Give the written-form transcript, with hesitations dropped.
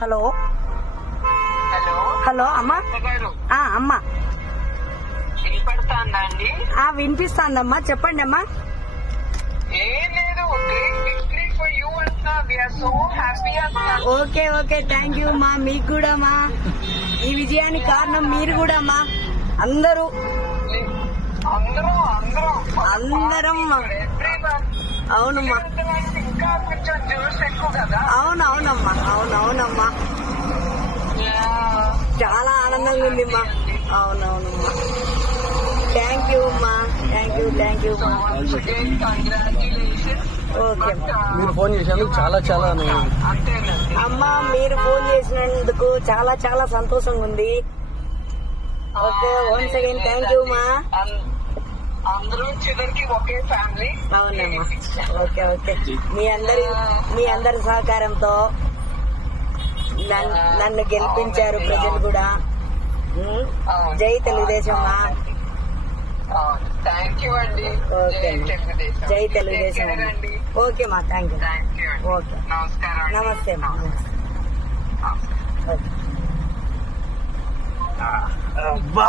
Hello hello hello అమ్మా. గారు అమ్మా వినపడుతుందా అండి? వినిపిస్తాందమ్మా, చెప్పండి అమ్మా. ఏం లేదు, గ్రేట్ విక్టరీ ఫర్ యూ అంటున్నా. వీఆర్ సో హ్యాపీ అంటున్నా. ఓకే ఓకే, థ్యాంక్ యూ మా. మీకు కూడా మా, ఈ విజయానికి కారణం మీరు కూడా మా. అందరూ అందరం అవునమ్మా, ఇంకా కొంచెం జ్యూస్ ఎక్కువ కదా. అవునవునమ్మా, అవునవునమ్మా, చాలా ఆనందంగా ఉంది మా. అవునవునమ్మా, థ్యాంక్ యూ అమ్మా, థ్యాంక్ యూ మా. ఓకే మీరు ఫోన్ చేసినందుకు చాలా చాలా అమ్మా, మీరు ఫోన్ చేసినందుకు చాలా చాలా సంతోషంగా ఉంది. Okay, once again thank you మా. అందరూ చివరికి ఒకే ఫ్యామిలీ. అవునమ్మా, ఓకే ఓకే. మీ అందరి సహకారంతో నన్ను గెలిపించారు ప్రజలు కూడా. జై తెలుగుదేశం మా. థ్యాంక్ యూ అండి. ఓకే, జై తెలుగుదేశం. ఓకే మా, థ్యాంక్ యూ. ఓకే, నమస్కారం. నమస్తే మా, నమస్తే. ఓకే. అబ్బా.